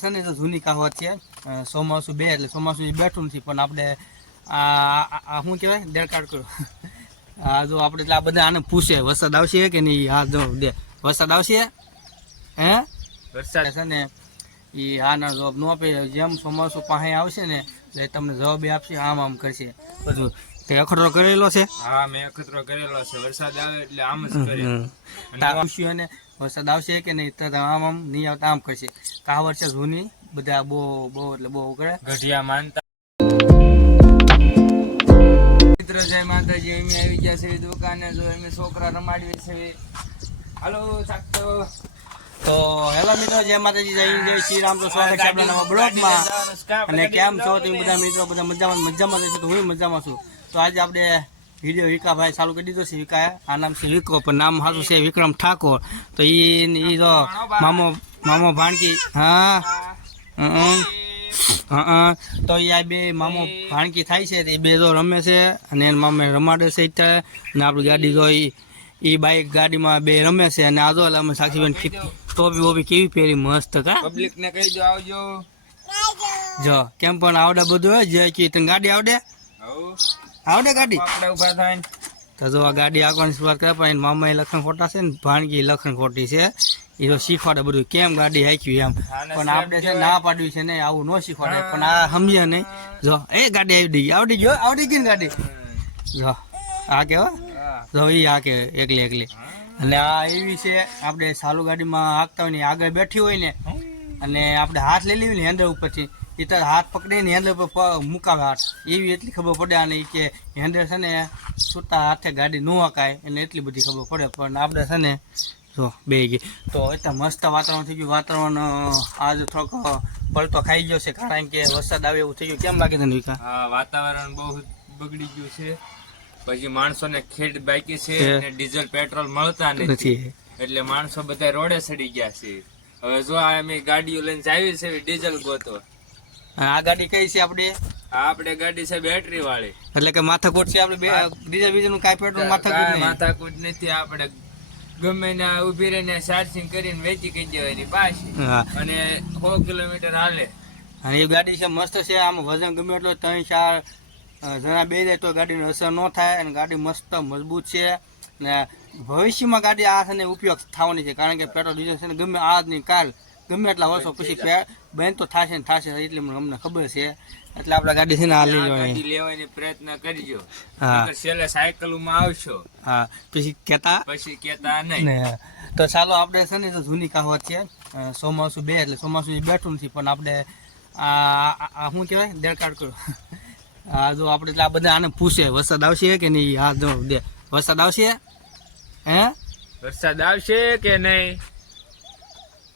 છે ને જૂની કહાવત છે, ચોમાસું બે એટલે ચોમાસું બેઠું નથી, પણ આપણે શું કહેવાય દેડકાડ કરો. જો આપણે એટલે આ બધા આને પૂછે વરસાદ આવશે કે નહીં. હા જો દે વરસાદ આવશે, હે વરસાદ છે ને એ આના જવાબ ન આપે. જેમ ચોમાસું પાસે આવશે ને એટલે તમને જવાબ આપશે, આમ આમ કરશે બધું. તે અખતરો કરેલો છે? હા, મેં અખતરો કરેલો છે. વરસાદ આવે એટલે આમ જ કરે. પૂછ્યું ને વરસાદ આવશે કે નહીં, તો આમ આમ નહીં આવતા આમ કરશે. કહાવત છે જૂની, બધા બહુ બહુ એટલે બહુ કરે ગઢિયા માનતા. મિત્ર જય માતાજી, અમે આવી ગયા છે દુકાને. જો અમે છોકરા રમાડીએ છે. હાલો ચાકતો. તો હેલો મિત્રો, જય માતાજી, જય શ્રી રામ. તો સ્વાગત છે આપણા નવા બ્લોગમાં. અને કેમ છો તમે બધા મિત્રો? બધા મજામાં રહેશે તો હું મજામાં છું. તો આજે આપણે વિડીયો વિકાભાઈ ચાલુ કરી દીધો છે. વિકા આ નામ છે વિકો, પણ નામ સાચું છે વિક્રમ ઠાકોર. તો એ જો મામો ભાણકી. હા તો એ બે મામો ભાણકી થાય છે. એ બે જો રમે છે અને એને મામે રમાડે છે અત્યારે. અને આપણી ગાડી જો એ બાઈક ગાડીમાં બે રમે છે. અને આ જો અમે સાક્ષીબેન ટોપી બોપી કેવી પહેરી મસ્ત. કા પબ્લિક ને કહી દો આવજો. જો કેમ પણ આવડે બધું હોય જે કે તને ગાડી આવડે? આવડે ગાડી? આપણે ઉભા થાય તો જો આ ગાડી આગળની શરૂઆત કરે, પણ મામા એ લખણ ખોટા છે ને ભાણકી લખણ ખોટી છે. એ તો શીખવાડે બધું કેમ ગાડી હાંક્યું એમ. પણ આપણે છે ના પાડ્યું છે ને આવું ન શીખવાડે. પણ આ સમજે નહીં. જો એ ગાડી આવડી ગઈ ને ગાડી. જો આ કેવા જો એ આ કે એકલી. અને આ એવી છે આપણે ચાલુ ગાડીમાં હાંકતા હોય ને આગળ બેઠી હોય ને, અને આપણે હાથ લઈ લેવી ને હેન્ડલ ઉપરથી, એ તો હાથ પકડીને હેન્ડલ ઉપર મુકાવે હાથ. એવી એટલી ખબર પડે આને કે હેન્ડલ છે ને છૂટા હાથે ગાડી ન હકાય, એને એટલી બધી ખબર પડે. પણ આપણે છે ને જો બે ગઈ. તો એટલા મસ્ત વાતાવરણ થઈ ગયું. વાતાવરણ આજ થોડોક પલટો ખાઈ ગયો છે, કારણ કે વરસાદ આવે એવું થઈ ગયું. કેમ લાગે તને વિકા? હા, વાતાવરણ બહુ બગડી ગયું છે. પછી માણસોને ખેડ બાકી છે અને ડીઝલ પેટ્રોલ મળતા નથી, એટલે માણસો બધા રોડે સડી ગયા છે. હવે જો અમે ગાડીઓ લઈને આવી છે ડીઝલ ગોતો. આ ગાડી કઈ છે આપણે? આપણે ગાડી છે બેટરી વાળી, એટલે કે માથાકૂટ છે. આપણે બે ડીઝલ બીજું નું કાંઈ પેટ્રોલ માથાકૂટ નથી. આપણે ગમે ને ઉભી રહીને ચાર્જિંગ કરીને વેચી કહી દેવાની પાછી, અને 100 કિલોમીટર હાલે. અને એ ગાડી છે મસ્ત છે. આમ વજન ગમે એટલો 3-4 જણા બે જાય તો ગાડીનો અસર ન થાય. અને ગાડી મસ્ત મજબૂત છે. ને ભવિષ્યમાં ગાડી આ છે ને ઉપયોગ થવાની છે, કારણ કે પેટ્રોલ ડીઝલ છે ને ગમે આજ નહીં કાલ ગમે એટલા વર્ષો પછી બંધ તો થશે ને થશે, એટલે અમને ખબર છે. એટલે આપણે ગાડી છે ને આ લેવાનો પ્રયત્ન કરજો. હા, છેલ્લે સાયકલમાં આવશો. હા, પછી કેતા નહીં. તો ચાલો આપણે છે ને જૂની કહાવત છે, ચોમાસું બે એટલે ચોમાસું બેઠું નથી, પણ આપણે આ શું કહેવાય દેડકાડ કરો. હા, જો આપણે એટલે આ બધા આને પૂછે વરસાદ આવશે કે નહીં. હા જો દે વરસાદ આવશે, હે વરસાદ આવશે કે નહીં.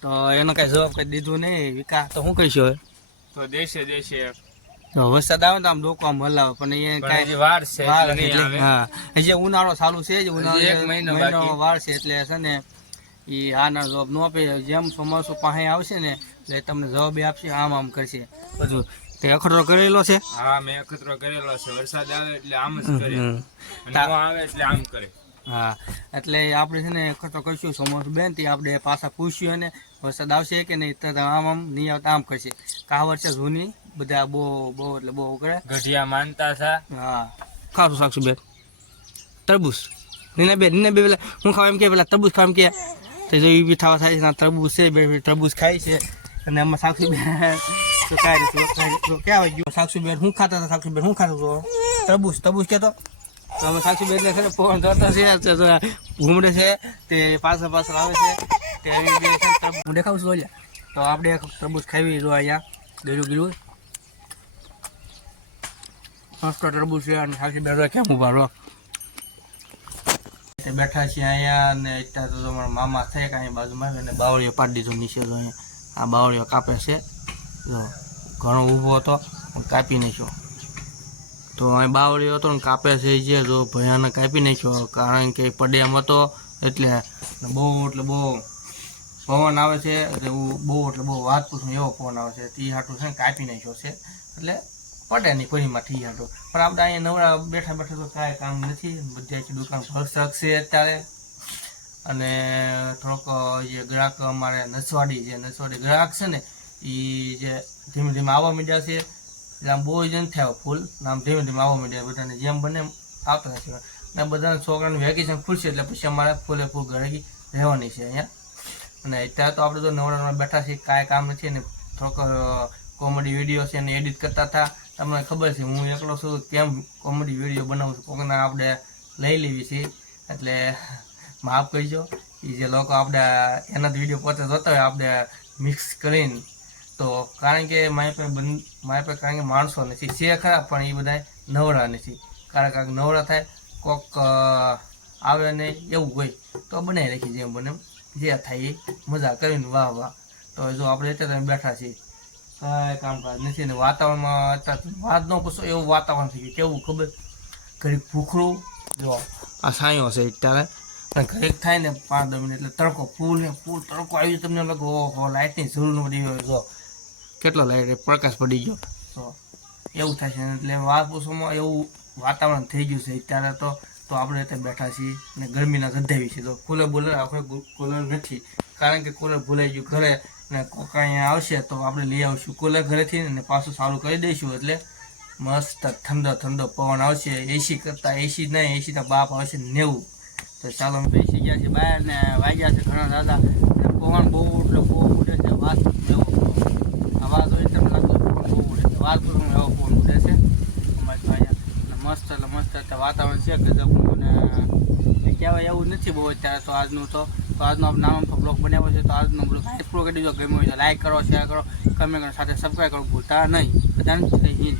તો એનો કઈ જવાબ કઈ દીધું નહીં વિકા. તો શું કહીશું? તો દેશે વરસાદ આવે તો આમ લોકો આમ હલાવે, પણ એ કઈ વાર છે. હા, જે ઉનાળો ચાલુ છે, ઉનાળો 1 મહિનો વાર છે, એટલે છે ને એ આના જવાબ ન આપે. જેમ ચોમાસું પાસે આવશે ને એટલે તમને જવાબ આપશે, આમ આમ કરશે બધું. તે અખતરો કરેલો છે? હા, મેં અખતરો કરેલો છે. વરસાદ આવે એટલે આમ જ કરે, આવે એટલે આમ કરે. હા, એટલે આપણે છે ને અખતરો કરશું ચોમાસું બેન થી. આપણે પાછા પૂછ્યું અને વરસાદ આવશે કે નહીં, તો આમ આમ નહીં આવતા આમ કરશે. કહાવત છે જૂની, બધા બહુ એટલે બહુ કરે ગઢિયા માનતા હતા. હા, ખાશું સાક્ષી બેન તરબૂચ. નીના બે પેલા હું ખાવા એમ કે પેલા તરબૂચ ખાવા એમ કે તો જો એ બી થવા થાય છે. તરબૂચ છે, બે તરબૂચ ખાય છે. અને આમાં સાક્ષી બેન તો ક્યાં આવી ગયું સાક્ષી બેન? શું ખાતા હતા સાક્ષી બેન? શું ખાતું હતો? તરબૂચ કહેતો. તો અમે સાક્ષી બેન છે ને ફોન કરતા છે, ઘૂમડે છે, તે પાછળ આવે છે. તે હું દેખાવું છું. તો આપણે તરબૂચ ખાવી જો અહીંયા ગીલું મસ્ત તરબૂચ છે. અને સાક્ષી બેન કેમ ઉભા રહો બેઠા છીએ અહીંયા. અને અત્યારે તો અમારા મામા થાય કે અહીંયા બાજુમાં અને બાવળીઓ પાડી દીધો નીચે. જો અહીંયા આ બાવળીઓ કાપે છે. જો ઘણો ઊભો હતો, કાપી નાખ્યો. તો અહીં બાવળીઓ હતો ને કાપે છે જે જો ભયાનક કાપી નાખ્યો, કારણ કે પડે એમ હતો. એટલે બહુ પવન આવે છે. એટલે બહુ વાત પૂછું એવો પવન આવે છે. તી હાટું છે ને કાપી નાખ્યો છે. એટલે પડે નહીં કોઈમાં ઠી હાટું. પણ આપણે અહીંયા નવરા બેઠા તો કાંઈ કામ નથી. બધી દુકાન ભરસક છે અત્યારે. અને થોડોક જે ગ્રાહક અમારે નસવાડી ગ્રાહક છે ને એ જે ધીમે ધીમે આવવા માંડ્યા છે. એટલે આમ બહુ જ નથી થયા ફૂલ, આમ ધીમે ધીમે આવવા માંડ્યા બધાને જેમ બને એમ આવતા રહેશે. અને બધાના છોકરાનું વેકેશન ખુલશે એટલે પછી અમારે ફૂલે ફૂલ ઘરે રહેવાની છે અહીંયા. અને અત્યારે તો આપણે તો નવરામાં બેઠા છીએ, કાંઈ કામ નથી. અને થોડોક કોમેડી વિડીયો છે એને એડિટ કરતા હતા. તમને ખબર છે હું એકલો છું કેમ કોમેડી વિડીયો બનાવું છું, કોકના આપણે લઈ લેવી છે. એટલે માફ કરજો એ જે લોકો આપણે એના જ વિડીયો પોતે જોતા હોય આપણે મિક્સ કરીને. તો કારણ કે મારી પાસે કારણ કે માણસો નથી છે ખરા, પણ એ બધા નવરા નથી. કારણ કે નવરા થાય કોક આવે ને એવું હોય તો બનાવી રાખી જેમ બને જે થાય એ મજા કરીને વાહ વાહ. તો જો આપણે અત્યારે બેઠા છીએ, કાંઈ કામકાજ નથી. ને વાતાવરણમાં અત્યારે વાત ન પૂછો એવું વાતાવરણ થઈ ગયું. કેવું ખબર, ઘડીક ભૂખરું જો આ સાયો છે અત્યારે, અને ઘડીક થાય ને 5-10 મિનિટ એટલે તડકો ફૂલ તડકો આવી જાય. તમને લાગે ઓહો લાઇટની જરૂર ન પડી હોય. જો કેટલો લાઇટ પ્રકાશ પડી ગયો. તો એવું થાય છે. એટલે વાત પૂછવામાં એવું વાતાવરણ થઈ ગયું છે અત્યારે. તો આપણે અત્યારે બેઠા છીએ અને ગરમીના ગધાવી છે. તો કુલર બોલર આપણે કુલર નથી, કારણ કે કુલર ભૂલાઈ ગયું ઘરે. ને કોકા અહીંયા આવશે તો આપણે લઈ આવશું કુલર ઘરેથી ને પાછું ચાલુ કરી દઈશું. એટલે મસ્ત ઠંડો પવન આવશે. એસી કરતાં એસી નહીં, એસીના બાપ આવશે 90. તો ચાલો અમે બેસી ગયા છીએ બહાર ને વાગ્યા છે ઘણા દાદા. પવન બહુ એટલે બહુ ઉડે છે. વાત એવો અવાજ હોય તમને લાગતો પવન બહુ ઉડે છે. વાત કરું એવો પવન ઉડે છે અમારે તો અહીંયા. મસ્ત એટલે મસ્ત અત્યારે વાતાવરણ છે ગજબનું. અને કહેવાય એવું નથી બહુ અત્યારે તો આજનું તો આજનો આપણે નાનો બ્લોગ બનાવ્યો છે. તો આજનો બ્લોગ પૂરો કરી દીધો. ગમ્યો હોય તો લાઈક કરો, શેર કરો, કમેન્ટ કરો, સાથે સબસ્ક્રાઈબ કરો ભૂલતા નહીં. બધાને જય હિન્દ.